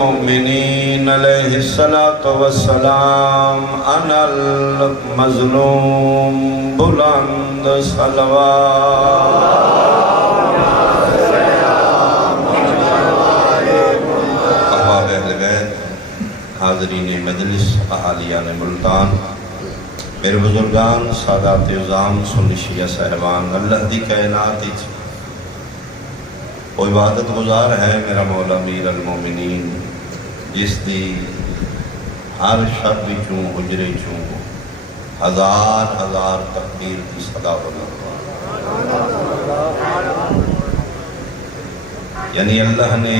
المؤمنین علیہ الصلاة والسلام انا المظلوم بلند صلوات احباب اہل بیت، حاضرین مجلس، اہالیان ملتان، میرے بزرگان، سادات عظام، سنی شیعہ صاحبان، اللہ دی کائنات وہ عبادت گزار ہے میرا مولا امیر المومنین، جس دی ہر شب چوں حجرے چوں ہزار ہزار تکبیر کی صدا بلند، یعنی اللہ نے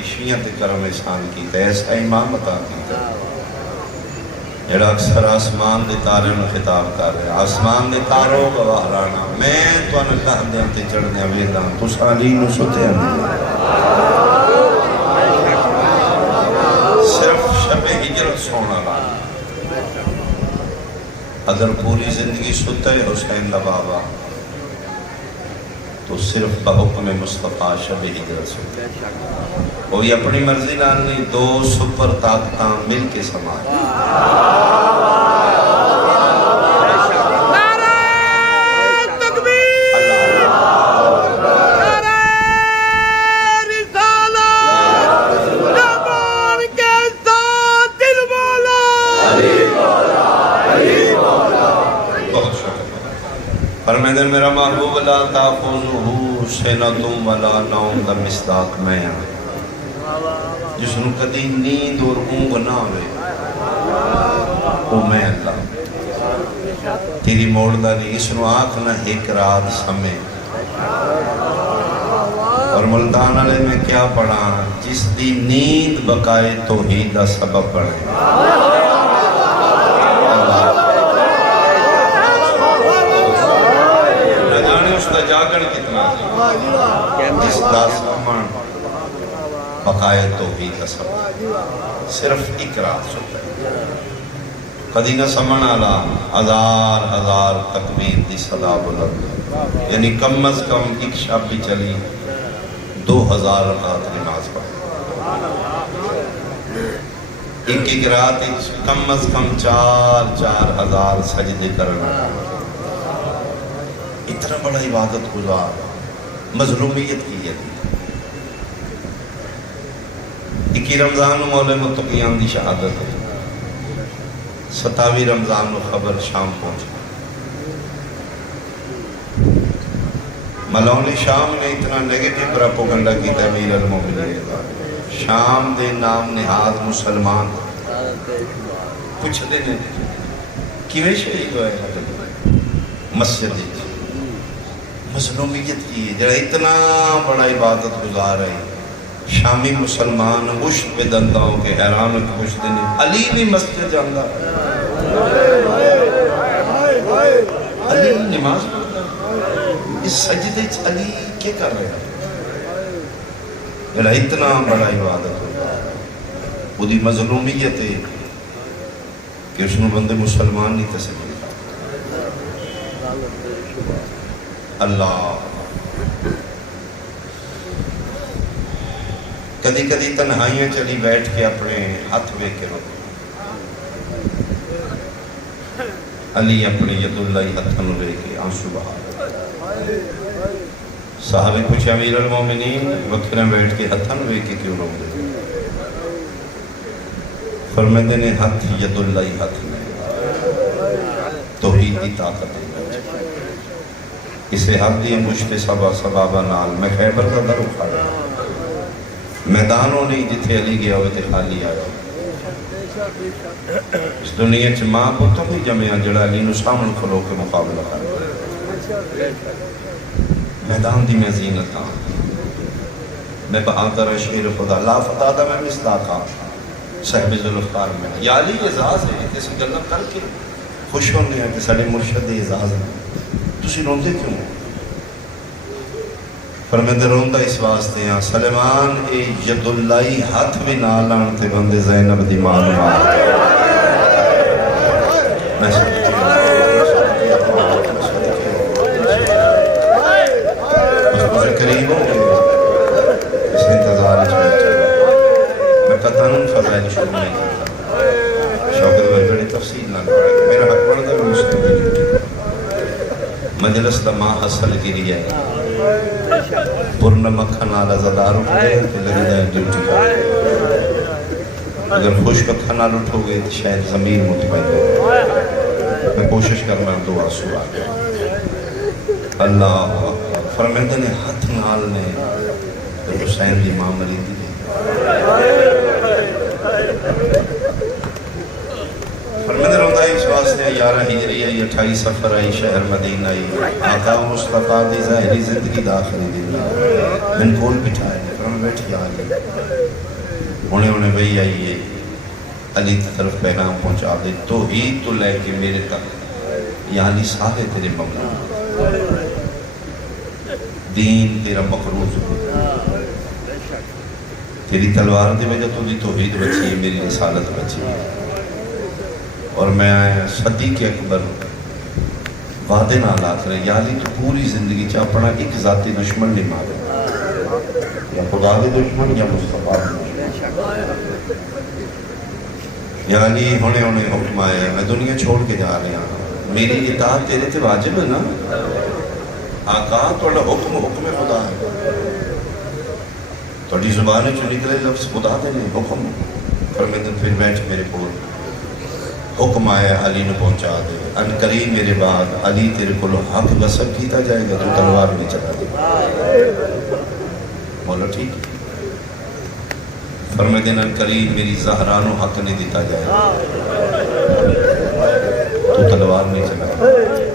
عشیت کرم احسان کی ایسا امام عطا کیتا جڑا اکثر آسمان دے تارے میں خطاب کر رہے ہیں، آسمان دے تاروں گواہ رانا، میں تو ان اللہ دے انتے چڑھنے ویداں تو سالی نو ستے ہیں، صرف شب ہجرت سونا رانا، اگر پوری زندگی ستے حسین دا بابا تو صرف بحکم مصطفیٰ شب ہجرت ستے کوئی اپنی مرضی نانی، دو سپر طاقتاں مل کے سمائے، فرمائے میرا محبوب لا تاخذہ سنۃ ولا نوم دا مصداق میں ہاں، جس نو کدی نیند اور اونگ نہ ہوئے، وہ میں اللہ تیری موڑ دا نہیں، اس نو آنکھ نہ ایک رات سمے، اور ملتان علیہ میں کیا پڑھا، جس دی نیند بقائے توحید دا سبب بڑھے، جاگن کتنا جس دا سامان بقائے توحید کا سبب، صرف ایک رات سوتا ہے، کدی نہ سمن آلا ہزار ہزار تکبیر دی صدا بلند، یعنی کم از کم ایک شب بھی چلی 2000 رکعت نماز پڑھ، ایک رات کم از کم 4,000 سجدے کرنا، اتنا بڑا عبادت گزار، مظلومیت کی ہے، 21 رمضان مولا متقیان دی شہادت، 27 رمضان خبر شام پہنچا، ملون شام نے اتنا نیگیٹو پراپوگنڈا کی امیر المومنین، شام دے نام نہاد مسلمان پوچھ دینے کیویں شہید ہوئے مسجد مظلومیت کی ہے، جڑا اتنا بڑا عبادت گزار ہے، شامی مسلمان مشت پہ دندہ ہو کے حیران ہو کے پوچھ دینے علی بھی مسجد جاندہ، علی نماز پڑھتا، اس سجدے علی کیا کر رہے ہیں، جڑا اتنا بڑا عبادت گزار ہے، وہ دی مظلومیت ہے کہ اس نے بندے مسلمان نہیں تسلیم، اللہ کدی کدی تنہائیاں چلی بیٹھ کے اپنے ہاتھ بے کے رو، علی اپنے ید اللہ ہتھن بے کے آنسو بہا، صحابی پوچھے امیر المومنین وکھریں بیٹھ کے ہتھن بے کے کیوں رو دے، فرمیدے نے ہتھ ید اللہ ہتھ میں توحید کی طاقت ہے، اسے حق دی مشت سبابہ نال میں خیبر کا در اکھاڑا، میدانوں نہیں جتھے علی گیا ہوئے تھے خالی آیا، اس دنیا چھ ماں پتہ بھی جمعیاں جڑا علی نو سامن کھلو کے مقابلہ کرے، میدان دی میں زینت آن، میں بہادر شیر خدا لا فتح دا میں مصداقہ صاحب ذوالفقار میں، یا علی اعزاز ہے کسی گلہ کر کے خوش ہونے ہیں کہ ساڑے مرشد اعزاز ہے، تسی روندے کیوں؟ فرمیدے روندہ اس واسطے ہیں سلیمان اے ید اللہ ہاتھ بھی نہ لانتے بندے زینب دی معلومات قریب ہو گئے اس انتظار قطن فضائل شروع نہیں کرتا شوکت بھائی بڑی تفصیل نہ پڑے میرا حق بڑھتا ہے مسلم مجلس دا ماں حسل کی رہی ہے پرن مکھن آلہ زدار اٹھے تو لگی دائیں ڈیوٹی کا اگر خوش مکھن آلہ اٹھو گے تو شاید ضمیر مطمئن ہو میں کوشش کرنا دعا سوا اللہ فرمیدے نے ہاتھ نال نے حسین دی ماں ملی دی فرمیدے روندہ اس واسطے 11 ہجری آئی 28 سفر آئی شہر مدینہ آئی آقا مصطفیٰ دی ظاہری زندگی داخلی دی من کول بٹھائے فرمیدے بیٹھی آگئی ہونے بھئی آئیے علی کی طرف پیغام پہنچا دے توحید تو لے کے میرے تک یا علی سارے تیرے ممنون دین تیرا مقروض ہو تیری تلوار دی وجہ تو دی توحید بچی ہے میری رسالت بچی ہے اور میں صدیق اکبر وعدے نہ لاکھ رہے یا علی تو پوری زندگی چاہ پڑا ایک ذاتی دشمن نہیں مارے یا خدا دے دشمن یا مصطفیٰ دے دشمن یا علی ہونے حکم آیا میں دنیا چھوڑ کے جا رہا ہوں میری اطاعت تیرے تے واجب ہے نا آقا توڑا حکم خدا ہے توڑی زبان جو نکلے لفظ خدا دے نہیں حکم فرمیدن پھر بیٹھ میرے پور حکم آیا علی نے پہنچا دے ان قریب میرے بعد علی تیرے کو حق بسب کیتا جائے گا تو تلوار نہیں چلا دے مولا ٹھیک فرمیدن ان قریب میری زہرانو حق نہیں دیتا جائے گا تو تلوار نہیں چلا دے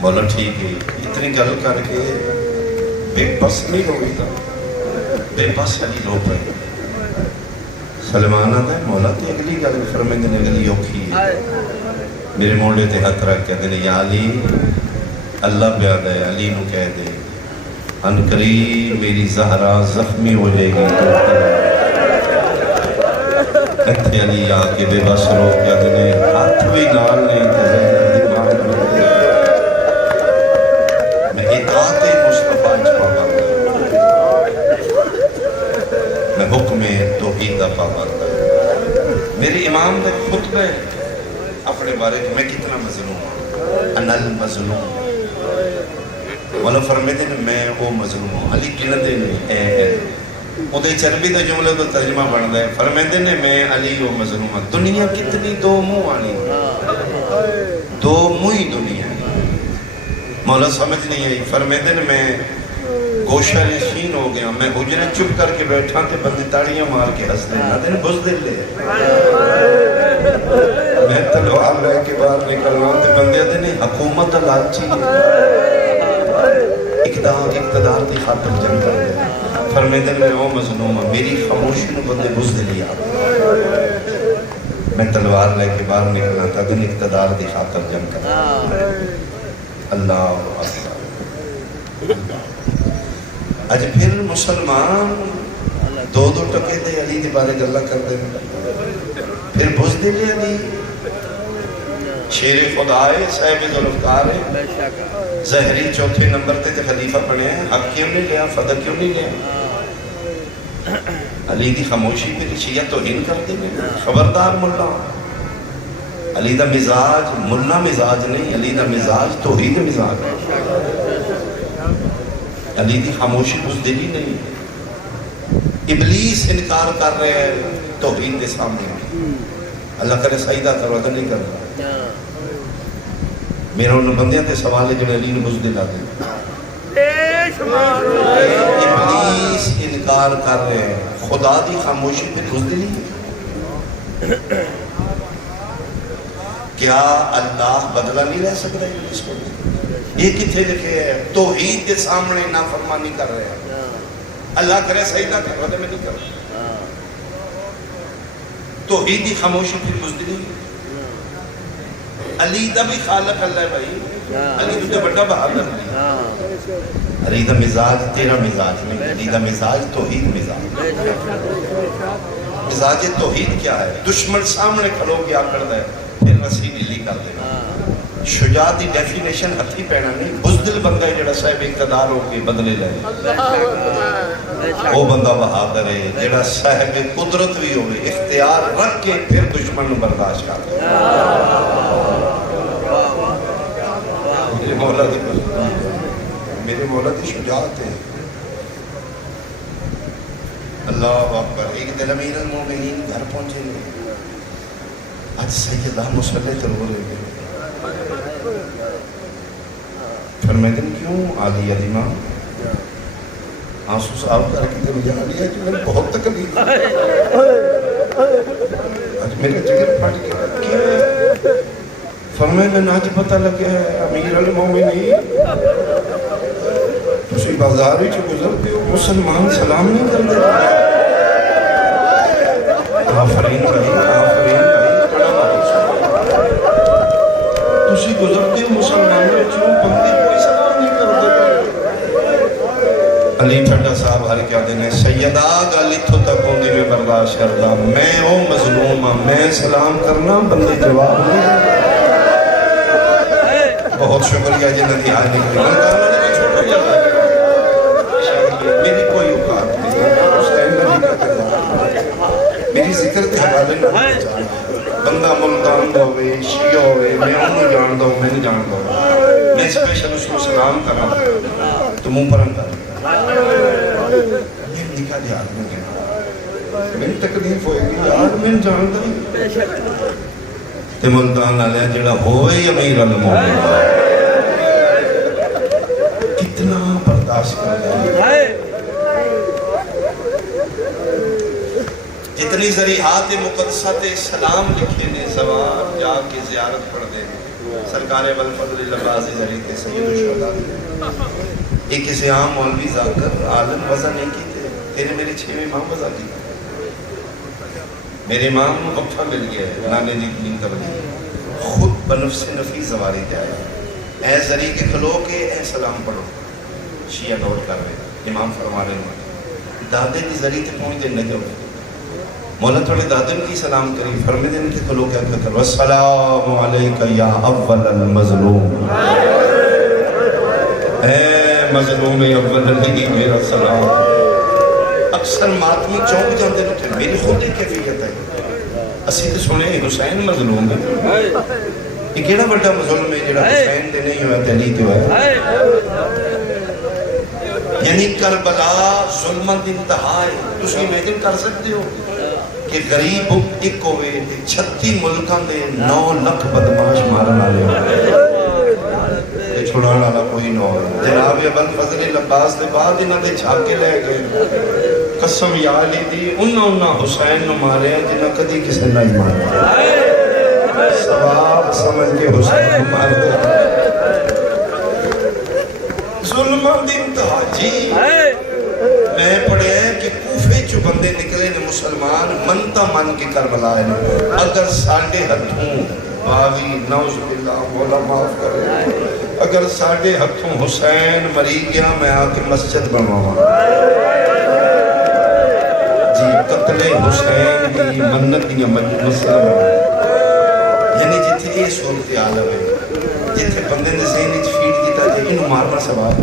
مولا ٹھیک ہے اتنی گل کر کے بے بس نہیں ہو گئی تھا بے بس علی رو پڑے سلمان آتا ہے مولا تی اگلی گل فرمیدن اگلی اوکھی ہے میرے موڑے تے ہاتھ رکھ کے دنے یا علی اللہ بیاد ہے علی نو کہہ دے ان قریب میری زہرہ زخمی ہو جائے گی کہتے علی آکے بے بس رو کیا دنے ہاتھ بھی نال نہیں تے زہرہ دی مان نہیں میں اطاعت مصطفیٰ چھوڑا میں حکم توحید دا پابند میری امام نے خطبہ اپنے بارے میں کتنا مظلوم ہوں انا المظلوم والا فرمیدے نے میں وہ مظلوم ہوں علی گندے نہیں اے او دے چربی دا جملے دا ترجمہ بن دے فرمیدے نے میں علی وہ مظلوم ہوں دنیا کتنی دو منہ آنی دو منہ دنیا مولا سمجھ نہیں آئی فرمیدے نے میں گوشہ نشین ہو گیا میں حجرے چپ کر کے بیٹھا تے بندی تاڑیاں مار کے ہس دے نہ دن بزدل لے میں تلوار لے کے باہر نکلنا تے بندے دنے حکومت لالچی اقتدار کی خاطر جنگ کر دے فرمیدن میں او مظلوم میری خاموشی نو بندے بزدلی آ میں تلوار لے کے باہر نکلنا تھا دن اقتدار کی خاطر جنگ کر دے اللہ اکبر آج پھر مسلمان دو ٹکے دے علی دی بارے گلہ کر دے پھر بزدل علی شیر خدائے صاحب ذوالفقار ہے زہری چوتھے نمبر تے خلیفہ بنے ہیں حق کیوں نہیں لیا فضل کیوں نہیں لیا علی دی خاموشی پہ شیعہ توہین کرتے ہیں خبردار ملا علی دا مزاج ملا مزاج نہیں علی دا مزاج توحید مزاج علی دی خاموشی بزدلی نہیں ابلیس انکار کر رہے ہیں توحید دے سامنے اللہ کرے سعیدہ کرو ادھر نہیں کر رہا میرا انہوں بندیاں تے سوال ہے جو علی نے بزدل آ دے ابلیس انکار کر رہے ہیں خدا دی خاموشی پہ بزدلی کیا اللہ بدلہ نہیں رہ سکتا ابلیس کو یہ کتھے لکھے ہے توحید کے سامنے نافرمانی کر رہے ہیں اللہ کرے سجدہ کر رہے میں نہیں کر رہا توحید کی خاموشی پھر بزدلی علی دا بھی خالق اللہ ہے بھائی علی تجھے بڑا بہادر نہیں علی دا مزاج تیرا مزاج نہیں علی دا مزاج توحید مزاج مزاج توحید کیا ہے دشمن سامنے کھلو گیا کر دے پھر رسی نیلی کر دے شجاعت دی ڈیفینیشن ہتھی پینا نہیں بزدل بندہ جڑا صاحب اقتدار ہو کے بدلے لے وہ بندہ بہادر ہے جڑا صاحب قدرت بھی ہوئے اختیار رکھ کے پھر دشمن نو برداشت کر دے میرے مولا دی شجاعت ہے اللہ اکبر ایک دن امیر المومنین گھر پہنچے گئے آج سیدہ مسلح تو رو رہے گئے فرمائے دن کیوں آلی علیمہ آنسو صاحب کر کے دن جا لیا کہ میں بہت تکلیف آج میرے جگر پھٹ گیا کیا ہے فرمائے میں آج پتہ لگیا ہے امیر المومنین تسی بازاری چو گزرتے ہو مسلمان سلام نہیں کر دیتا آفرین بھائی تسی گزرتے ہو مسلمانوں چو بندے کوئی سلام نہیں کر دیتا علی ٹھڈا صاحب ہر کیا دینے سیدہ گالی تو تک ہوندی میں برداشت کرتا میں او مظلوم ہاں میں سلام کرنا بندے جواب نہیں بہت شکریہ جنہ دی آئے نکلی میں کہنا نہیں چھوٹا جاتا ہے میری کوئی اوقات نہیں اس ٹائم میں نہیں کہتا میری ذکر کے حوالے نہ جانا بندہ ملتان ہوئے شیعہ ہوئے میں انہوں جان دوں میں نہیں جان دوں میں اسپیشل اس کو سلام کرنا تو منہ پرن کر یہ نکاح دی آدمی ہے میری تکلیف ہوئے گی یار میں جان دوں تے ملتان علیہ جڑا ہوئے امیر المومنین کتنا برداشت کر دیں جتنی ذریعات مقدسات سلام لکھے نے زوار جا کے زیارت پڑھ دیں سرکار والفضل اللہ بازی ذریعے سید الشہداء ایک کسی عام مولوی ذاکر عالم وضع نہیں کی تھے تیرے میرے چھویں امام وضع کی میرے امام وقفہ مل گیا ہے نانے جی دین توجہ خود بنفس نفی زواری دے آیا اے ذریعے کے کھلو کے اے سلام پڑھو شیعہ نوٹ کر رہے امام فرما رہے ہیں دادے کی ذریعے تے پہنچ دے نہ جاؤ مولا تھوڑے دادن کی سلام کری فرمے دن کے کھلو کیا کرو السلام علیکہ یا اول المظلوم اے مظلوم اول علیہ میرا سلام اکثر ماتمی چونک جاندے نو میری خود ایک کیفیت ہے اسی تو سنے حسین مظلوم ہے یہ کیڑا بڑا مظلوم ہے جڑا حسین دے نہیں ہوا تیلی تو ہے یعنی کربلا ظلمت انتہا ہے تسی امیجن کر سکتے ہو کہ غریب ایک ہوئے 36 ملکان دے 9 لکھ بدماش مارن آلے ہوئے یہ چھوڑانا نہ کوئی نہ ہوئے جناب ابن فضل لباس دے بعد انہاں دے چھاکے لے گئے قسم یا لی دی انہاں حسین نو مارے ہیں جنہاں کدی کسی نہیں مارے ثواب سمجھ کے حسین نو مارے ظلمہ دن تہا جی میں پڑھے ہیں کہ کوفے جو بندے نکلے نے مسلمان منتا من کے کربلا ہے اگر ساڑھے ہتھوں باوی نوز باللہ مولا معاف کرے اگر ساڑھے ہتھوں حسین مری گیا میں آکے مسجد بنواؤں جی قتل حسین دی منت یا مسلم یعنی جتھے یہ صورت عالم ہے جتھے بندے نے ذہنی فیڈ کیتا جی انہوں مارنا سواب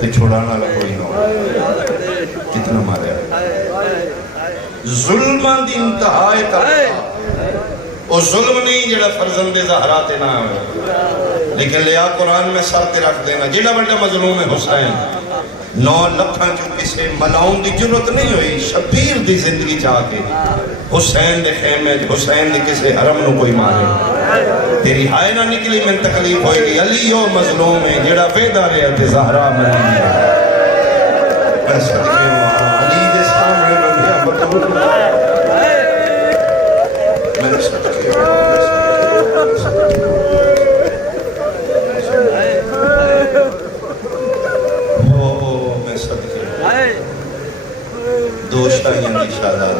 تو چھوڑانا کوئی نہ کتنا مارے ظلمہ دی انتہائی کرتا وہ ظلم نہیں جڑا فرزند زہرات نہ ہوئے لیکن لیا قرآن میں سر تے رکھ دینا جڑا بڑا مظلوم ہے حسین 9 لکھاں جو کسے ملاؤں دی جرت نہیں ہوئی شبیر دی زندگی چاہ کے حسین دے خیمے حسین دے کسے حرم نو کوئی مارے تیری ہائے نہ نکلی میں تکلیف ہوئی گی علی یو مظلوم ہے جڑا پیدا رہے تے زہرا ملی میں صدقے علی دے سامنے بندے بطور میں صدقے میں صدقے دو شاہیاں کی شہادت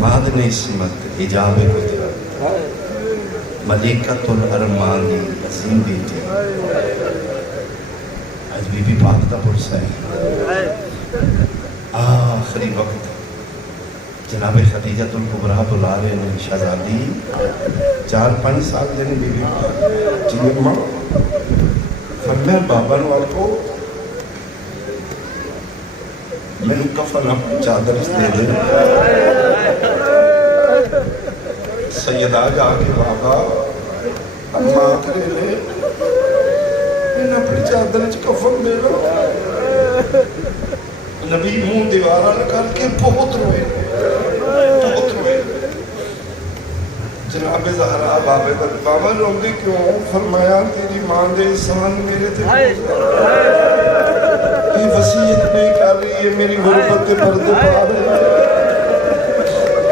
مادن اسمت حجاب قدرت ملکۃ الارمان دی عظیم بیٹی آج بی بی پاک دا پرسا ہے آخری وقت جناب خدیجہ الکبریٰ بلا رہے ہیں شہزادی 4-5 سال دینے بی بی پاک جنہیں ماں فرمایا بابا نو آکھو مینوں کفن اپنی چادر دے دے. سیدہ جا کے بابا اما کرے لے انہیں اپنی چادر کفن دے لو. نبی منہ دیوارہ لگا کے بہت روئے. جناب زہرا بابا روندے کیوں؟ فرمایا تیری ماں دے احسان میرے تے یہ وصیت نہیں کر رہی ہے، میری غربت کے پردے پا رہی ہے.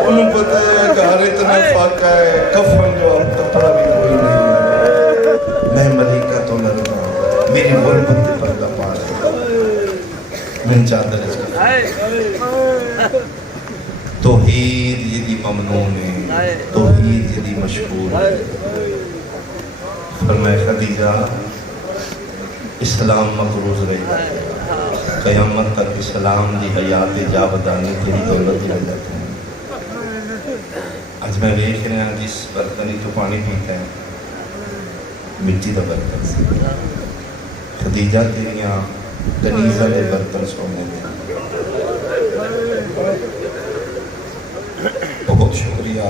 انہوں پتہ ہے گھر اتنا فاقہ ہے، کفن جو اب کپڑا بھی کوئی نہیں ہے. میں ملیکہ تو لڑنا میری غربت کے پردہ پا رہی ہے. میں چادر اس کا توحید جدی ممنون ہے، توحید جدی مشہور ہے. فرمائے خدیجہ اسلام مقروض رہی قیامت تک اسلام دی حیات جاودانی تیری دولت دی حیات ہے. آج میں دیکھ رہا ہوں جس برتنی تو پانی پیتا ہے مٹی دا برتن سے. خدیجہ تیریاں کنیزہ دے برتن سونے دے. بہت شکریہ.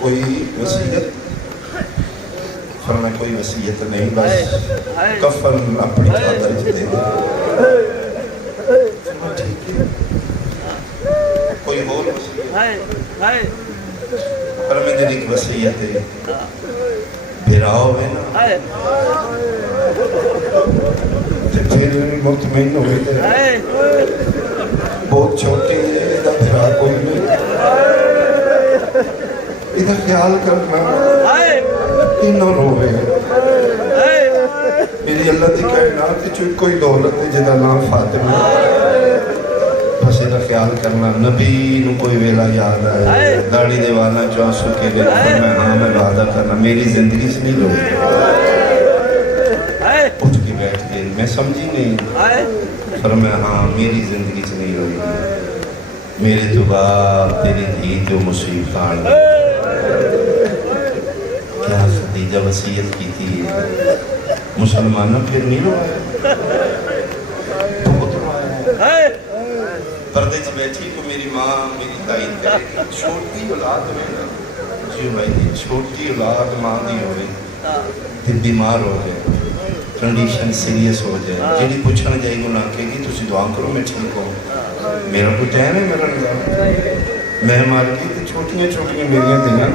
کوئی وصیت؟ فرمایا کوئی وصیت نہیں، بس کفن اپنی چادر دے دے. کوئی اور وصیت؟ فرمایا میری ایک وصیت ہے، بھیراؤ ہے نا پھر مطمئن ہوئے تھے بہت چھوٹے ہیں، ادھا بھیرا کوئی نہیں. ادھا خیال کرنا انہوں روے. میری اللہ دی کائنات چوئی کوئی دولت ہے جدہ نام فاطمہ. بس ادھا خیال کرنا نبی نو کوئی ویلا یاد آئے داڑی دیوانا چواسو کے لئے میں ہاں میں وعدہ کرنا میری زندگی سے نہیں روے. اٹھ کے بیٹھ گئے، میں سمجھی نہیں. فرمایا ہاں میری زندگی سے نہیں روئی، میرے تو باپ تیری دھی جو مصیبت آن گئی. کیا خدیجہ وصیت کی تھی مسلمانوں پھر نہیں روائے، بہت روائے. پردے سے بیٹھی تو میری ماں میری تائید کرے چھوٹی اولاد میں جی بھائی دی چھوٹی اولاد ماں دی ہوئے پھر بیمار ہو گئے، کنڈیشن سیریس ہو جائے. جیڑی پوچھنا جائے گو نہ کہے گی تُسی دعا کرو میں ٹھیک ہوں. میرا کوئی ٹائم ہے میرا نظام میں مار کی تھی چھوٹیاں میریاں دیاں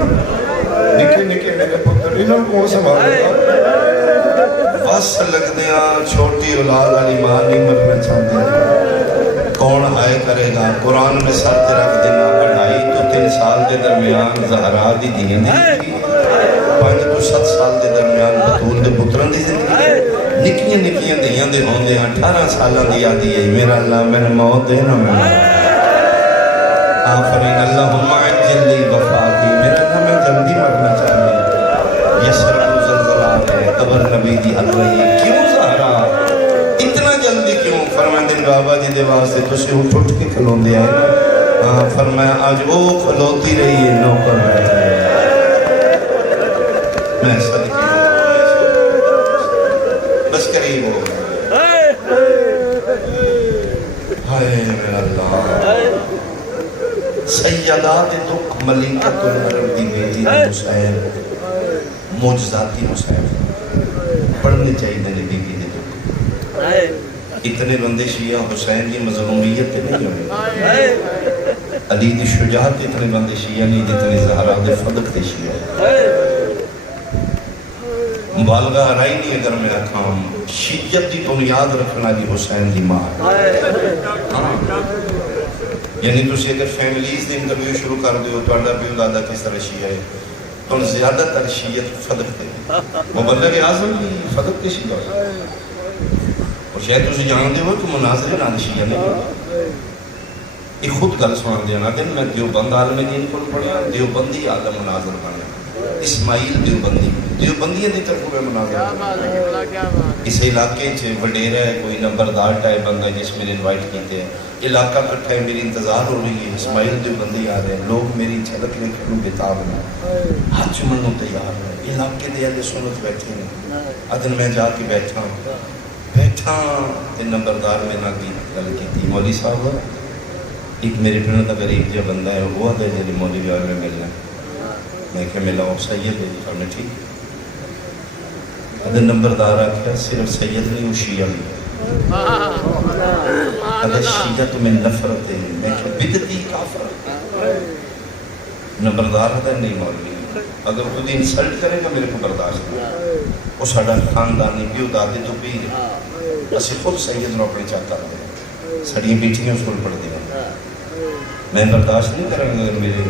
نکے میرے پتر انہوں کو سنبھالے گا. بس لگ دیا چھوٹی اولاد والی ماں نہیں مرنا چاہتی. کون آئے کرے گا؟ قرآن میں سر تے رکھ دینا 2.5 تو 3 سال کے درمیان زہرا دی دین دی 5 تو 7 سال کے درمیان بطول دے پتران دی زندگی نکیاں دیاں دے ہوں دے 18 سالہ دیا دیئے. میرا اللہ میرے موت دینا میں آفرین اللہم عجل لی وفاتی. میرا اللہ میں جلدی مرنا چاہیے. یسر کو زلزلات ہے قبر نبی دی حل رہی ہے. کیوں زہرا اتنا جلدی کیوں؟ فرمائے دن بابا جی دے واسطے تسی اٹھ کے کھلون دے آئے نا. فرمایا آج وہ کھلوتی رہی ہے نوکر بیٹھے میں صدقی ہوں بس قریب ہو گیا. ہائے میرا اللہ. سیدات دکھ ملیکت العرب دی بیٹی حسین موجزاتی حسین پڑھنے چاہیے نبی بی دے دکھ. اتنے بندے شیعہ حسین کی مظلومیت نہیں ہوئے. علی دی شجاعت اتنے بندے شیعہ نہیں جتنے زہرا دے فضل دے شیعہ. مبالغہ ہرائی نہیں اگر میں اکھام شیعت دی بنیاد رکھنا دی حسین دی ماں. یعنی تُسی اگر فیملیز دی انٹرویو شروع کر دیو تو اڈا بھی دادا کس طرح شیعہ ہے تو زیادہ تر شیعت فضل دے. مبلغ اعظم بھی فضل کے شیعہ ہے. اور شاید تُسی جان دے ہو کہ مناظر نہ شیعہ نہیں. یہ خود گل سنا دینا دن میں دیوبند عالم دین کو پڑھیا دیوبندی عالم مناظر بنیا. اسماعیل دیوبندی دیوبندیاں دی طرف میں مناظر اس علاقے وڈیرا ہے کوئی نمبردار ٹائپ بندہ جس میں نے انوائٹ کیتے ہیں، علاقہ کٹھا ہے، میری انتظار ہو رہی ہے، اسماعیل جو بندے آ رہے ہیں، لوگ میری جھلک لے کھڑوں بتاب میں ہاتھ چومن تیار ہے، علاقے دے اہل سنت بیٹھے ہیں، ادن میں جا کے بیٹھا تے نمبردار میں نہ کی گل کی مولوی صاحب ایک میرے پنڈ کا غریب جہا بندہ ہے وہ آتا ہے جی مولوی والے میں ملنا، میں کہ ملا وہ سید ہے جی نے ٹھیک اگر نمبردار آکھیا صرف سید نہیں وہ شیعہ بھی اگر شیعہ تمہیں نفرت ہے میں کہ بدتی کافر نمبردار ہے نہیں مولوی اگر خود انسلٹ کرے گا میرے کو برداشت نہیں وہ ساڑا خاندانی پیو دادے تو پیر اسی خود سید نو اپنے چاہتا رہے سڑیاں بیٹیاں اس کو پڑھ دیا میں برداشت نہیں کریں گا اگر میرے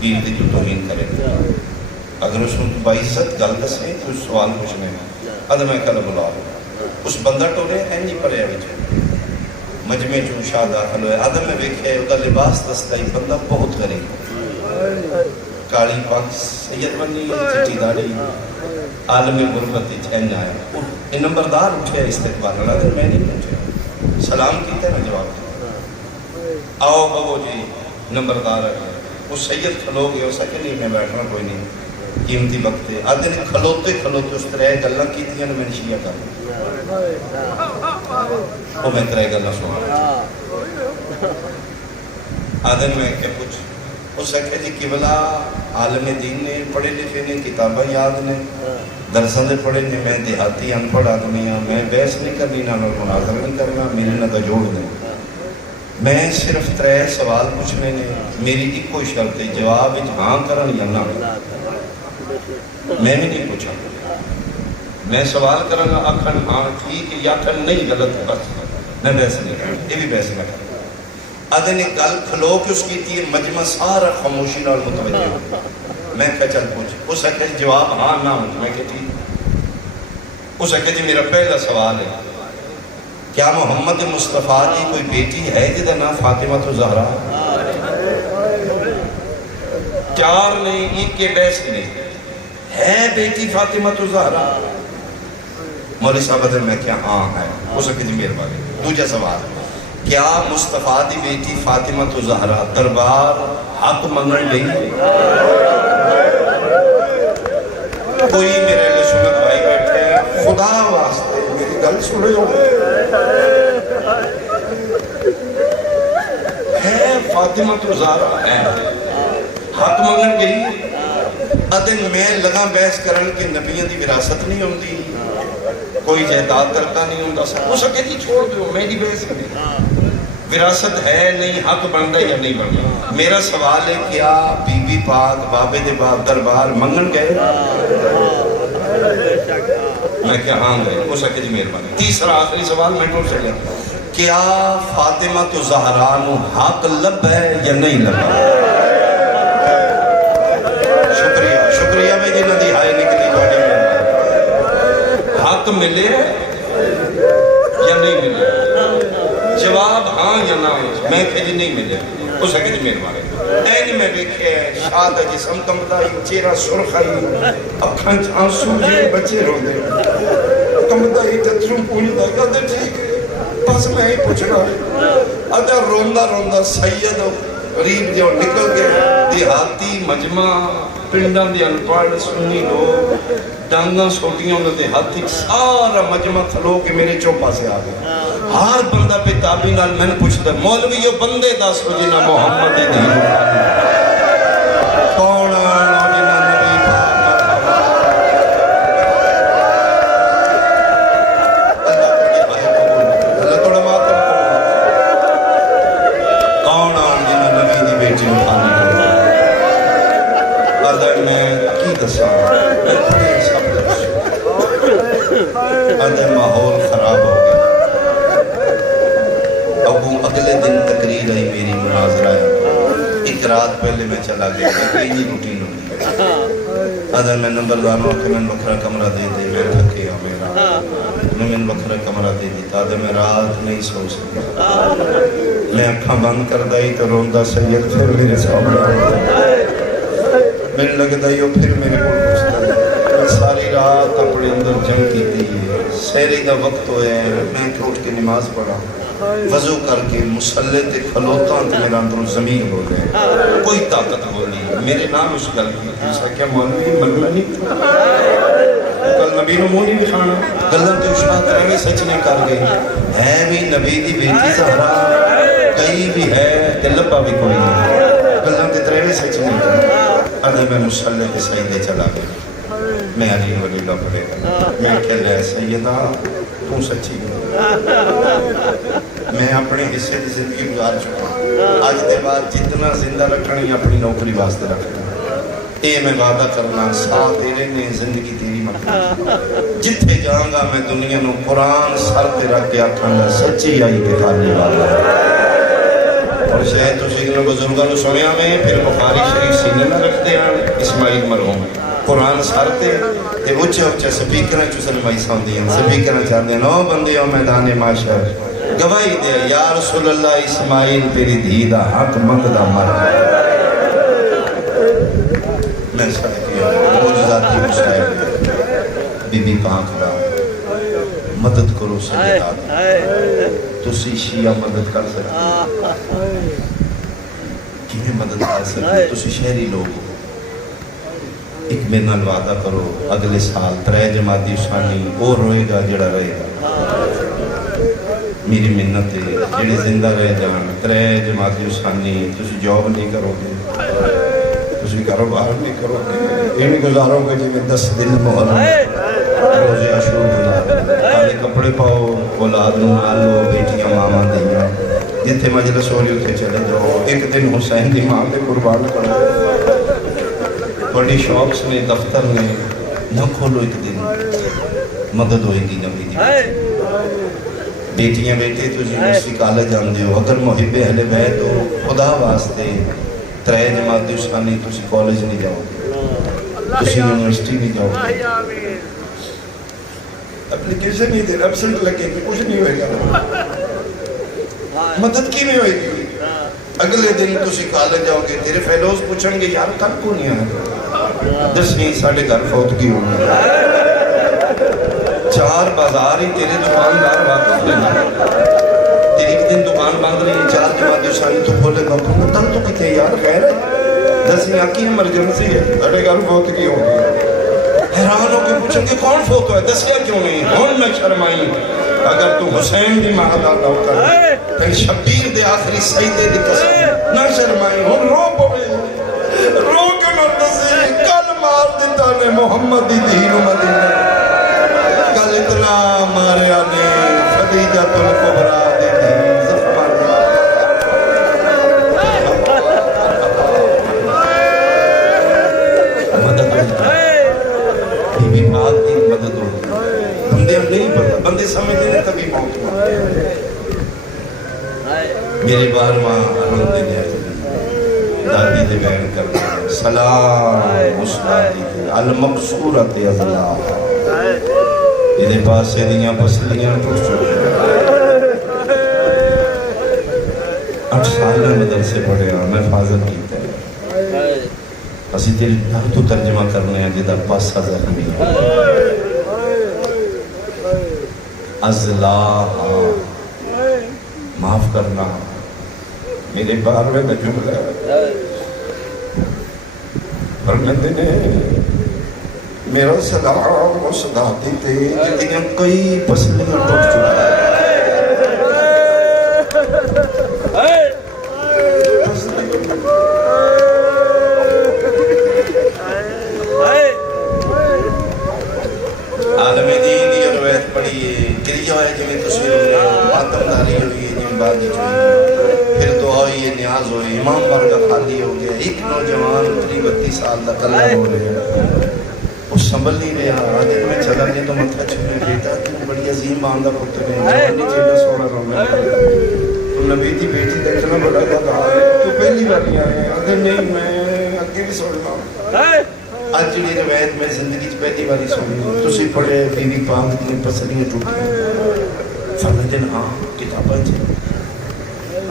پیر دی جو توہین کرے گا اگر اس نے باعزت گل دسے تو سوال پوچھنے میں ادھا میں کل بلا رہا اس بندہ ٹولے اینجی پڑے آئے مجمع چون شاہ داخل ہوئے ادھا میں دیکھے ادھا لباس دستائی بندہ بہت غریب کالی پاک سید بنی چٹی داڑی عالم غربت چین آیا یہ نمبردار اٹھے استقبال رہا تھا میں نہیں پوچھے سلام کیتے نا جواب دیتا آؤ بابو جی نمبردار ہے وہ سید کھلو گئے ہو سکے نہیں میں بیٹھنا کوئی نہیں قیمتی وقت ہے آدھے نے کھلوتے اس طرح گلہ کی تھی میں نے شیعہ کر وہ میں طرح گلہ سنا آدھے میں کہ کچھ وہ سکے جی قبلہ عالم دین نے پڑھے لکھے نے کتابہ یاد نے درسوں دے پڑھے نے میں دیہاتی انپڑھ آدمی ہوں میں بحث نہیں کرنی نہ مناظر نہیں کرنا میرے نہ تو جوڑ دیں میں صرف 3 سوال پوچھنے نے میری ایک کوئی شرط ہے جواب ہاں کرن یا نہ میں بھی نہیں پوچھا میں سوال کروں گا آکھن ہاں ٹھیک یا آکھن نہیں غلط بس میں بحث نہیں کروں یہ بھی بحث نہ کروں آدھے نے گل کھلو کے اس کی تھی مجمع سارا خاموشی نال متوجہ میں کہا چل پوچھ اس نے جواب ہاں نہ ہو میں کہا ٹھیک اس نے جی میرا پہلا سوال ہے کیا محمد مصطفیٰ کی کوئی بیٹی ہے جدہ نام فاطمہ زہرا 4 نہیں ایک کے بیس نہیں ہے بیٹی فاطمہ زہرا مولوی صاحب ادھر میں کیا ہاں ہے ہو سکے جی میرے بارے دوجہ سوال کیا مصطفیٰ دی بیٹی فاطمہ زہرا دربار حق منگن گئی کوئی میرے لئے سنت بھائی بیٹھے ہیں خدا واسطے میری گل سنے ہو ہے فاطمہ زہرا ہے حق منگن گئی ادن میں لگا بحث کرن کہ نبیوں دی وراثت نہیں ہوندی کوئی جائیداد کرتا نہیں ہوندا ہو سکے جی چھوڑ دو میری بحث نہیں وراثت ہے نہیں حق بنتا یا نہیں بنتا میرا سوال ہے کیا بی بی پاک بابے دے باپ دربار منگن گئے میں کیا ہاں گئے ہو سکے جی مہربانی تیسرا آخری سوال میں ٹوٹ چلے کیا فاطمہ زہرا نو حق لب ہے یا نہیں لبا شکریہ میں جی ندی ہائے نکلی باڑی میں حق ملے یا نہیں ملے جواب ہاں یا نہ میں کہ جی نہیں ملے ہو سکے جی مہربانی این میں دیکھے شاد جسم کمدائی چہرہ سرخائی اکھاں آنسو جی بچے رو دے کمدائی تتروں پوری دا کہتے ٹھیک ہے بس میں ہی پوچھنا ہے اگر روندہ سید غریب جو نکل گئے دیہاتی مجمع پنڈان دی انپڑھ سنی لوگ ڈانگاں سوٹیوں نے دیہاتی سارا مجمع کھلو کے میرے چوپا سے آ گئے ہر بندہ پہ تابی نال میں نے پوچھتا مولوی یہ بندے دس ہو جنا محمد دین کون آنا جنا نبی اللہ توڑا ماتم کون آن جنا نبی دی بیٹی مخانی اللہ میں کی دسا میں پڑے سب دس اللہ ماحول خراب ہو گیا اگلے دن تقریر آئی میری مناظرہ ہے ایک رات پہلے میں چلا گیا کوئی نہیں روٹین ہوگی ادھر میں نمبرداروں کہ میں بکرہ کمرہ دے دے میں تھکے ہوں میرا میں بکرہ کمرہ دے دیتا ادھر میں رات نہیں سو سکتا میں اکھاں بند کر دائی تو روندہ سید پھر میرے سامنے میں لگتا ہی پھر میرے کو پوچھتا ہے میں ساری رات اپنے اندر جنگ کی دی ہے سحری دا وقت ہویا ہے، میں کہ اٹھ کے نماز پڑھا، وضو کر کے مسلے تے کھلوتا تے میرا اندروں ضمیر ہو گئے، کوئی طاقت بولی میرے نام اس گل کی تھی کیا مولوی ملنا نہیں کل نبی نو منہ نہیں دکھانا گلن تے اشاعت رہے سچ نہیں کر گئی ہے بھی نبی دی بیٹی زہرا کئی بھی ہے تے لبا بھی کوئی نہیں گلن تے ترے سچ نہیں کر ادھے میں مسلے تے سجدے چلا گیا میں علی ولی اللہ پڑھے میں کہہ لیا سیدہ تو سچی میں اپنے حصے کی زندگی گزار چکا آج دے بعد جتنا زندہ رکھنی اپنی نوکری واسطے رکھنا اے میں وعدہ کرنا ساتھ تیرے نے زندگی تیری مکھنی جتھے جاؤں گا میں دنیا نو قرآن سر پہ رکھ کے آکھاں گا سچی آئی کے خالی والا اور شاید تو سیدھنا بزرگاں نو سنیا میں پھر بخاری شریف سینے نہ رکھتے ہیں اسماعیل مرحوم قرآن سر تے اچھے اچھے سپیکریں چسن مائی ساندی ہیں سپیکریں چاہتے ہیں نو بندیوں میدان معاشر گواہی دے یا رسول اللہ اسماعیل تیری دھیدہ حق مند دا مر میں سکتی ہوں موجزاتی مشاہد بی بی پاک دا مدد کرو سجدہ تسی شیعہ مدد کر سکتے کیوں مدد کر سکتے تسی شہری لوگ ہو ایک میرے نال وعدہ کرو اگلے سال 3 جمادی شانی اور روئے گا جڑا رہے گا میری منت ہے جڑے زندہ رہ جان 3 جمادی شانی تسی جاب نہیں کرو گے تسی کاروبار نہیں کرو گے یہ نہیں گزارو گے جی میں 10 دن محرم روزے عاشور گزارو کالے کپڑے پاؤ اولاد نو آلو بیٹیاں ماما دیاں جتھے مجلس ہو رہی اتھے چلے جاؤ ایک دن حسین دی ماں پہ قربان کرو بڑی شاپس میں دفتر میں نہ کھولو ایک دن مدد ہوئے گی نبی دی بیٹیاں بیٹے تو یونیورسٹی کالج جاندے ہو اگر محب اہل بیت ہو خدا واسطے 3 جماعت شانی تسی کالج نہیں جاؤ تسی یونیورسٹی نہیں جاؤ اپلیکیشن نہیں دے ایبسنٹ لگے کہ کچھ نہیں ہوئے گا مدد کی نہیں ہوئے گی اگلے دن تسی کالج جاؤ گے تیرے فیلوز پوچھیں گے یار تک کو نہیں آئے 10 ساڑھے گھر فوتگی ہو گئی 4 بازار ہی تیرے دکاندار واقف لینا تیری ایک دن دکان باندھ رہی ہے 4 جماعت شانی تو کھولے گا تم تو کتے یار خیر ہے 10 آکی ایمرجنسی ہے ساڑھے گھر فوتگی ہو گئی حیران ہو کے پوچھیں گے کون فوت ہے دسیا کیوں نہیں کون میں شرمائی اگر تو حسین دی مہدہ نوکر پھر شبیر دے آخری سیدے دی قسم نہ شرمائی ہوں رو پوے رو کے نہ دسی کل مار دیتا نے محمد دی دین مدینہ کل اتنا ماریا نے خدیجہ الکبریٰ دی دین زفر مدد ہوئی بی بی پاک دی مدد ہوئی بندے نہیں پڑھتا بندے سمجھتے ہیں تبھی موت ہوا میرے بار ماں آنند دے دادی دے بیان کرتے ہیں سلام اسلادی دے المقصورت ازلاح یہ پاس سے دیاں پسلیاں ٹوٹ چکے 8 سال میں مدرسے پڑھے ہیں میں حفاظت کیتا ہے اسی تیرے گھر تو ترجمہ کرنے ہیں جدہ پاسا زخمی ازلاح معاف کرنا میرے بار میں جملہ فرمندے نے میرا سلام و صداقتی تھے لیکن کئی پسلیاں ٹوٹ چکا ہے عالم دین یہ روایت پڑھی ہے گریہ ہے کہ میں تصویر ہوئی ماتم داری ہوئی ہے جن بات ہوئی پھر دعا ہوئی ہے نیاز ہوئی امام برگا خالی ہو گیا ایک نوجوان 32 سال دا کلہ ہو رہے ہیں وہ سنبھل نہیں رہا آج میں چلا نہیں تو متھا چھوڑے بیٹا تو بڑی عظیم باندھا پتر ہے جوانی چیلہ سونا رونا تو نبی دی بیٹی دیکھنا بڑا گا تو پہلی بار نہیں آئے آدھے نہیں میں اگے بھی سوڑنا آج جڑی روایت میں زندگی پہلی باری سنی تسی پڑھے بی بی پاک دی پسلیاں ٹوٹی فرمائے ہاں کتاباں جی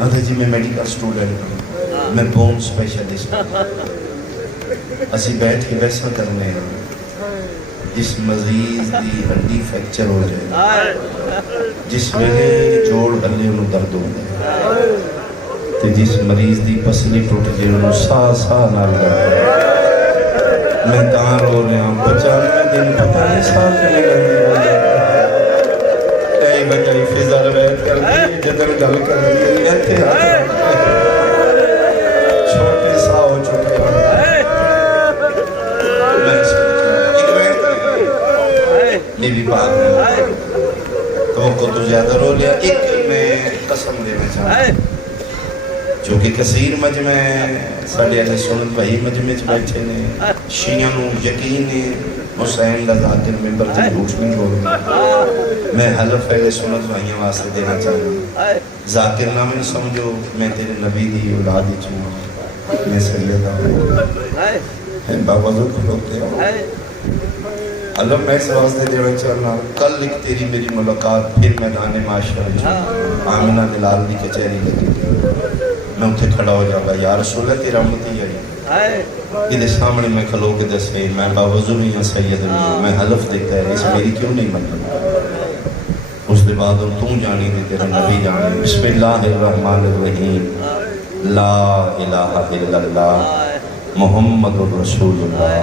آدھے جی میں میڈیکل سٹوڈنٹ ہوں میں بون سپیشلسٹ ہوں اسی بیٹھ کے ویسا کرنے ہیں جس مریض دی ہڈی فریکچر ہو جائے، جس ویلے جوڑ ہلے انہوں درد ہو جائے، تے جس مریض دی پسلی ٹوٹ جائے انہوں ساہ نال درد ہو، میں کہاں رو رہے ہیں 95 دن پتہ نہیں ساہ کنے لگی بندہ کئی بجائی فضا روایت کر دی جدر گل کر دی ایتھے ہاتھ چھوٹے ساہ ہو چکے بی بی پاک نے توقع تو زیادہ رو لیا. ایک میں قسم دینا چاہتا جو کہ کثیر مجمع ساڑھے اہل سنت بھائی مجمع بیٹھے نے شیعہ نو یقین ہے حسین دا ذاکر ممبر تے جھوٹ نہیں بول میں حلف اہل سنت بھائیوں واسطے دینا چاہتا ذاکر نہ میں سمجھو میں تیرے نبی دی اولادی چاہوں میں سیدہ ہوں بابا جو کھلوتے ہوں اللہ میں اس واسطے دینا چاہنا کل ایک تیری میری ملاقات پھر میدان معاشر آمینہ دلال دی کچہری لگی میں اتھے کھڑا ہو جاؤں گا یا رسول اللہ تیرا امتی ہے یہ دے سامنے میں کھلو کے دسے میں باوضو ہی ہوں سید ہوں میں حلف دیتا ہے اس میری کیوں نہیں مطلب اس دے بعد تو جانی دے تیرا نبی جانی بسم اللہ الرحمن الرحیم لا الہ الا اللہ محمد رسول اللہ.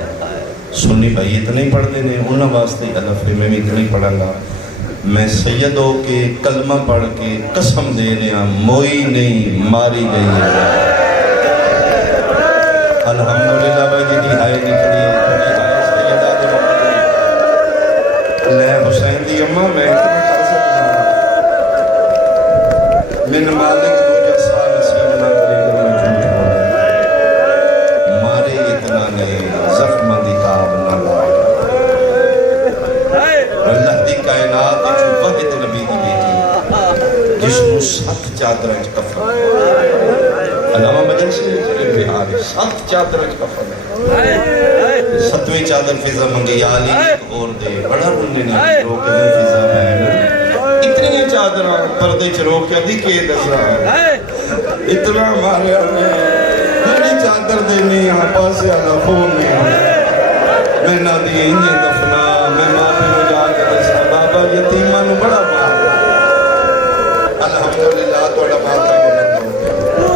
سنی بھائی اتنے ہی پڑھ دینے انہوں واسطے حلف ہے میں بھی اتنے ہی پڑھا گا. میں سیدوں کے کلمہ پڑھ کے قسم دے رہا موئی نہیں ماری گئی ہے. الحمدللہ بھائی جی ہائے نکلی سیدہ دے لے حسین دی اممہ میں کر سکتا من مالک دو جیسا نصیب نہ کرے گا میں جھوٹ ہو گیا مارے اتنا نہیں زخم دکاب نہ لائے اللہ دی کائنات جو واحد نبی دی بیٹی جس نو 7 چادریں کفن علامہ مجل سے بہار 7 چادریں کفن 7ویں چادر فضا منگی یا علی ایک اور دے بڑا رننے نہیں رو کے دن فضا بہن اتنی چادریں پردے چرو کے دی کے دسا اتنا مارے بڑی چادر دینی ہاں پاسے آنا فون میں میں نہ دی انجے دفنا میں ماں پہ جا کے دسا بابا یتیمہ نو بڑا مار الحمدللہ توڑا ماتا بلند ہو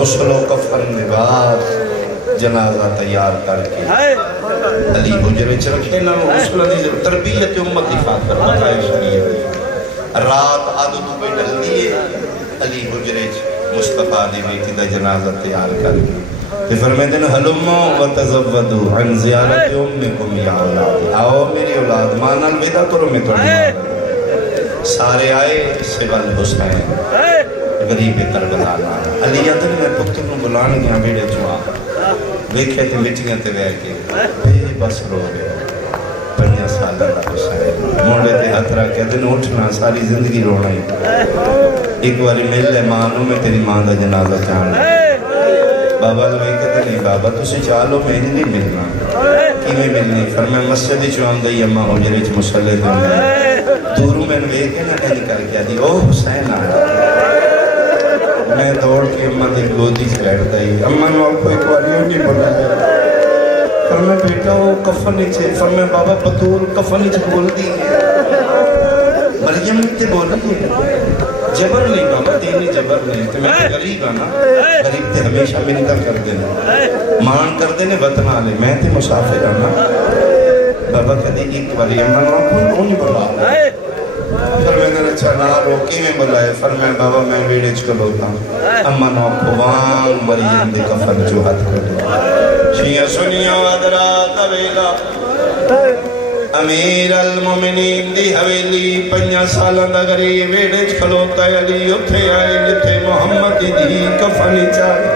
غسل و کفن نبات جنازہ تیار کر کے علی حجرے چرکھے نہ غسل دی تربیت امت دفاع کر بقائے شریعت رات عادتوں پہ ڈل دیئے علی حجرے مصطفیٰ دی بیٹی دا جنازہ تیار کر کے کہ فرمیدے نا حلمو و تزودو عن زیارت امکم یا اولاد آؤ میری اولاد مانا الویدہ کرو میں تو نہیں سارے آئے سوال حسین غریب کربلا لانا علی ادھر میں پکتر نو بلان گیا بیڑے چوا ویکھے تے مٹیاں تے وے کے بے بس رو گئے 5 سال دا حسین موڑے تے ہاتھ رکھ کے دن اٹھنا ساری زندگی رونا ہے ایک باری مل لے مانو میں تیری ماں دا جنازہ چاہنا بابا لوے کہتے نہیں بابا تسی چالو میں نہیں ملنا کیویں ملنی فرمایا مسجد چوان دئی اماں حجرے چ مصلی دے دوروں میں لے کے نہ کہیں کر کے دی او حسین آیا میں دوڑ کے اماں دی گودی سے بیٹھ دئی اماں نو آپ کو ایک باری نہیں بولا فرمایا بیٹا وہ کفن نیچے فرمایا بابا بطول کفن نیچے بول دی مریم نیچے بول دی جبر نہیں بابا دینی جبر نہیں تو میں غریب آنا غریب تے ہمیشہ منتر کر دینا مان کر دینے وطن آلے میں تے مسافر آنا بابا کہتے ایک باری اماں نو آپ کو نہیں بولا فرمایا نے چنا روکی میں بلائے فرمایا بابا میں ویڑے چکل ہوتا ہوں اماں نو آپ کو وان مریم دے کفن جو حد کر دیا شیعہ سنیوں ادرا طویلہ امیر المومنین دی حویلی 5 سالان دا غریب ویڑے کھلوتا ہے علی اتھے آئے جتھے محمد دی کفن چاہے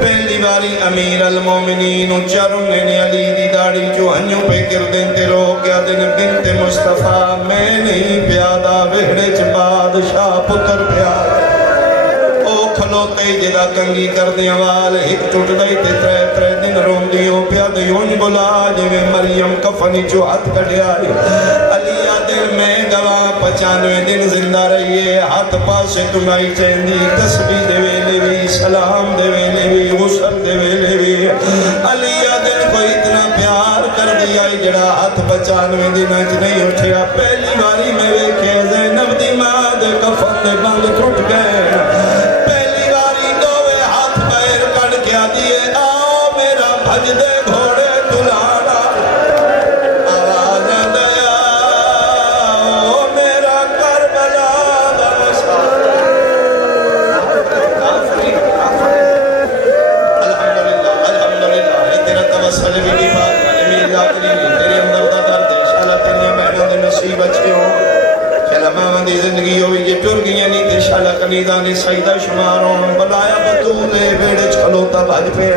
پہلی باری امیر المومنین اچھارنے نے علی دی داڑی جو ہنیوں پہ کردن تے رو گیا دن بنت مصطفیٰ میں نہیں پیادا ویڑے چ بادشاہ پتر پیادا کھلوتے جدا کنگی کر دیا وال ایک ٹوٹ دائی تے 3 دن رون دیوں پیا دیوں بلا جویں مریم کفنی جو ہاتھ کٹے آئی علی آدھر میں گواہ 95 دن زندہ رہیے ہاتھ پاسے تمہائی چیندی تسبیح دے ویلے بھی سلام دے ویلے بھی غسل دے ویلے بھی علی آدھر کو اتنا پیار فرمائی آئی جڑا ہاتھ 95 دنوں چ نہیں اٹھیا پہلی باری میں ویکھے زینب دی ماں دے کفن دے بند ٹوٹ گئے پہلی باری دوویں ہاتھ باہر کڈ کے آدھی ہے آؤ میرا بھج دے گھوڑے دلانا آواز دیا او میرا کربلا دا الحمدللہ تیرا توسل بھی نہیں بات میری ذاکری تیرے اندر دا درد ہے انشاءاللہ تیریاں بہنوں دے نصیب اچھے ہوں انشاءاللہ ماں دی زندگی ہوئی یہ ٹر گئیاں نہیں تے انشاءاللہ کنیدہ نے سجدہ شمار ہوں بلایا بطولے بیڑے چھلوتا بھج پہ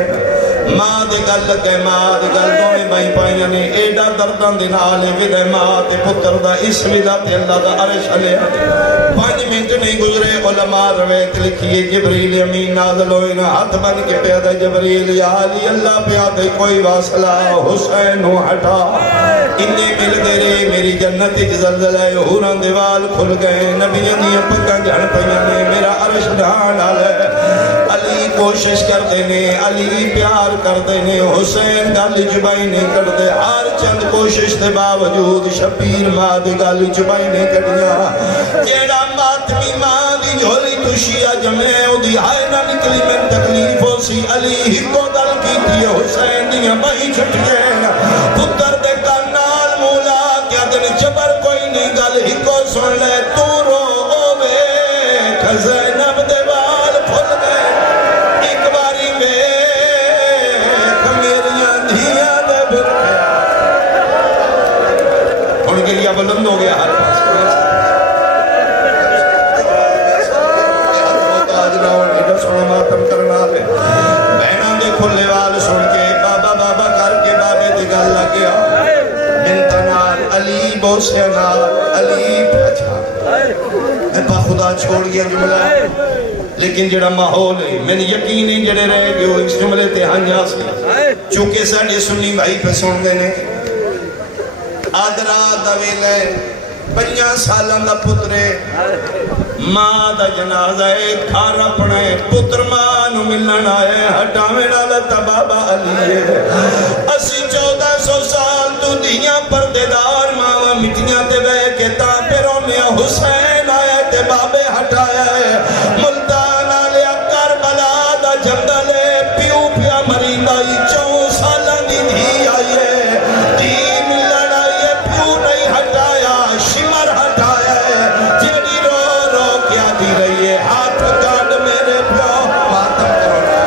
ماں دے گل لگے ماں دے گل دونے بائی پائیاں نے ایڈا دردان دے نالے ودے ماں تے پتر دا اس ویدہ تے اللہ دا عرش علیہ 5 منٹ نہیں گزرے علماء روایت لکھیے جبریل امین نازل ہوئے نا ہاتھ بن کے پیدا جبریل یا علی اللہ پیادے کوئی واصلہ حسین و ہٹا انہیں مل دے رہے میری جنت زلزلہ حوران دیوال کھل گئے نبیوں دیا پکا جھڑ پہیاں نے میرا عرش ڈھان ڈالے علی کوشش کر دینے علی پیار کر دینے حسین گالی چبائی نہیں کر دے ہر چند کوشش دے باوجود شبیر ماں دی گالی چبائی نہیں کر دیا جیڑا ماتمی ماں دی جھولی تشیا جمعے او دی آئے نہ نکلی میں تکلیف ہو سی علی ہکو دل کی تھی حسین دیا بائی چھٹ گئے پتر دے کانال مولا کیا دن جبر کوئی نہیں گل ہکو سن لے تو رو اوے زینب دے بال پھل گئے ایک باری میں میریاں دھیاں دے برکے ان کے لئے بلند ہو گیا ہر پاس سونا ماتم کرنا لے بہنوں دے کھلے وال سن کے بابا بابا کر کے بابے دی گل لگیا منتا نال علی بوسے نال علی پچھا میں پا خدا چھوڑ گیا جملہ لیکن جڑا ماحول ہے میں نے یقین نہیں جڑے رہے جو اس جملے تے ہنجا سے چونکہ ساڑھے سنی بھائی پہ سن دینے آدرہ دویلے 5 سالان دا پترے ماں دا جنازہ ہے کھار اپنے پتر ماں نو ملن آئے ہٹاویں ڈالتا بابا علی ہے اسی 1400 سال تو دیاں پردیدار ماں مٹیاں تے بے کے تاں پیروں میں حسین آئے تے بابے ہٹایا ہے ملتان آلیا کربلا دا جنگل ہے پیو پیا مرینائی 4 سالان دی دھی آئی ہے دھی ملن آئی ہے پیو نہیں ہٹایا شمر ہٹایا ہے جیڑی رو رو کیا دی رہی ہے ہاتھ کاٹ میرے پیو ماتم کرونا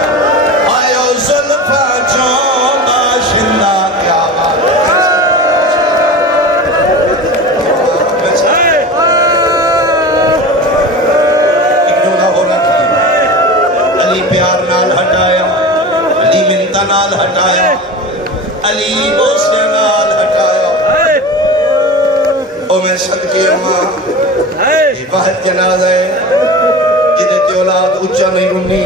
آئیو ظلفہ چون باشندہ کیا بات علی پیار نال ہٹایا علی منتا نال ہٹایا علی بوسے نال ہٹایا او میں صدقی اماں یہ واحد جنازہ ہے جدے تے اولاد اچھا نہیں رونی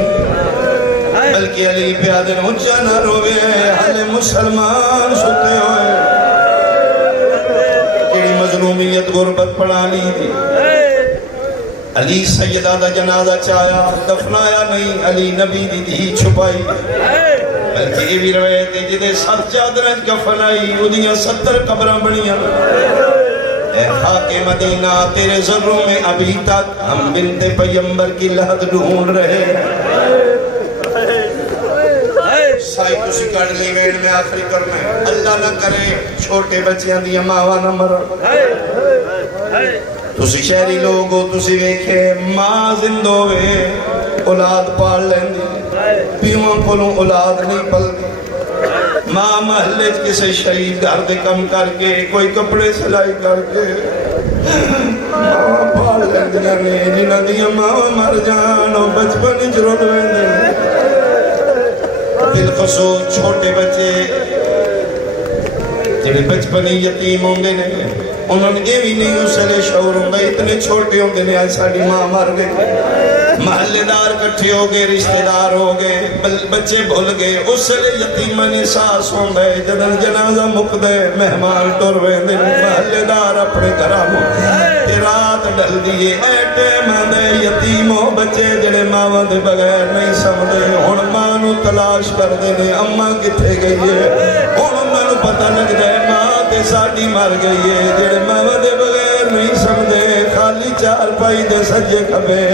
بلکہ علی پیادن اچھا نہ روے حل مسلمان ستے ہوئے کیڑی مظلومیت غربت پڑھا لی تھی علی سیدہ دا جنازہ چایا دفنایا نہیں علی نبی دی دھی چھپائی بلکہ یہ بھی روایت ہے جدے 7 چادریں کفن آئی ادھیاں 70 قبریں بنیاں اے خاک مدینہ تیرے ذروں میں ابھی تک ہم بنت پیمبر کی لحد ڈھونڈ رہے سائی تسی کڑ لی ویڑ میں آخری کرنا ہے اللہ نہ کرے چھوٹے بچیاں دیا ماوا نہ مرا تسی شہری لوگ ہو تسی ویکھے ماں زندو وے اولاد پال لیں دی پیوان کھولوں اولاد نہیں پل دی ماں محلے کسے شہید گھر دے کم کر کے کوئی کپڑے سلائی کر کے ماں پال لیں دی جنہ دیا ماں مر جانو بچپن جرد ویندے بالخصوص چھوٹے بچے جنہیں بچپنی یتیم ہوں گے نہیں انہوں نے یہ بھی نہیں اسلے شعور ہوں گے اتنے چھوٹے ہوں گے نہیں آج ساڑی ماں مر گئے محلے دار کٹھے ہو گئے رشتہ دار ہو گئے بچے بھول گئے اسلے یتیمن احساس ہوں گئے جدن جنازہ مقدے مہمان ٹور ویندے محلے دار اپنے گھراموں رات ڈل دیئے ایٹے ماندے یتیموں بچے جڑے ماں دے بغیر نہیں سمدے ہن ماں نو تلاش کر دینے اماں کتھے گئی ہے ہن انہاں نو پتہ لگ جائے ماں تے ساڈی مر گئی ہے جڑے ماں دے بغیر نہیں سمجھے خالی چار پائی دے سجے کھبے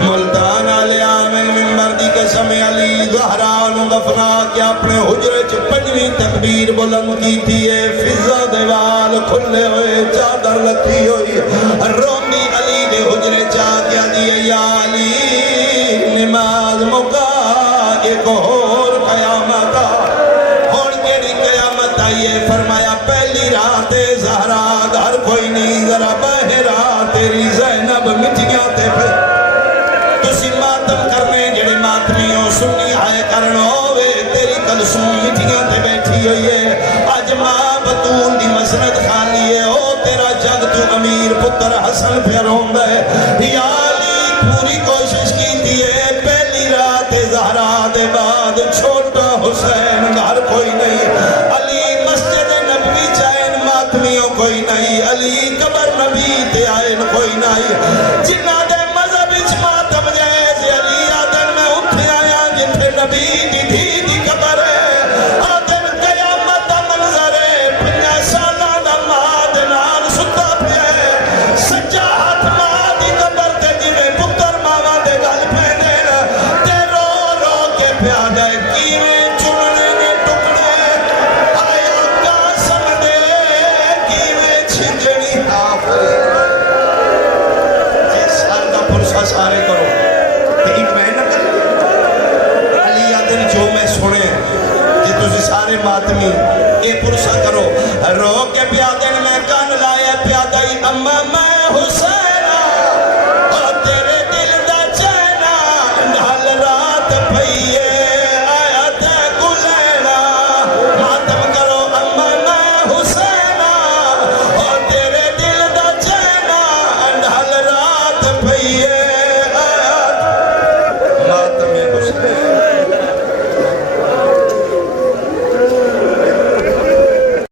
ملتان والے آمن منبر دی قسم علی زہرا نو دفنا کے اپنے حجرے چ پنجویں تکبیر بلند کیتی ہے فضا دے وال کھلے ہوئے چادر لتھی ہوئی روندی علی دے حجرے چا کے دی یا علی نماز مکا ایک اور قیامت ہون کیڑی قیامت آئیے فرمایا پہلی رات زہرا گھر کوئی نہیں ذرا بہرا تیری زینب مٹیاں تے پہ تسی ماتم کرنے جڑے ماتمیوں سنی آئے کرنا ہوئے تیری کلسوں مٹیاں تے بیٹھی ہوئی ہے آج ماں بطول دی مسند خالی ہے او تیرا جگ تو امیر پتر حسن پھروں ہے یا علی پوری کوشش کی دیئے پہلی رات زہرا دے بعد چھوٹا حسین گھر کوئی نہیں علی مسجد نبوی چائن ماتمیوں کوئی نہیں علی قبر نبی تے آئین کوئی نہیں جنہ دے مذہب اچ ماتم جائے علی آدم میں اٹھے آیا جتھے نبی دی دھی دی قبر ہے آدم قیامت منظر ہے 50 سالہ دا ماد نال ستا پہ سجا ہاتھ ماں دی قبر تے جویں پتر ماواں دے گل پہنے تے رو رو کے پیا گئے کیویں چننے نے ٹکڑے آیا قاسم دے کیویں چھنجنی آفرے جس سال دا پرسا سارے کرو تے ایک میں نہ کر علی آدن جو میں سنے جی تُسی سارے ماتمی اے پرسا کرو رو کے پیادن میں کان لائے پیادائی اما میں حسینہ اور تیرے دل دا چینا ڈھال رات پھئیے آیا تے گلینا ماتم کرو اما میں حسینہ اور تیرے دل دا چینا ڈھال رات پھئیے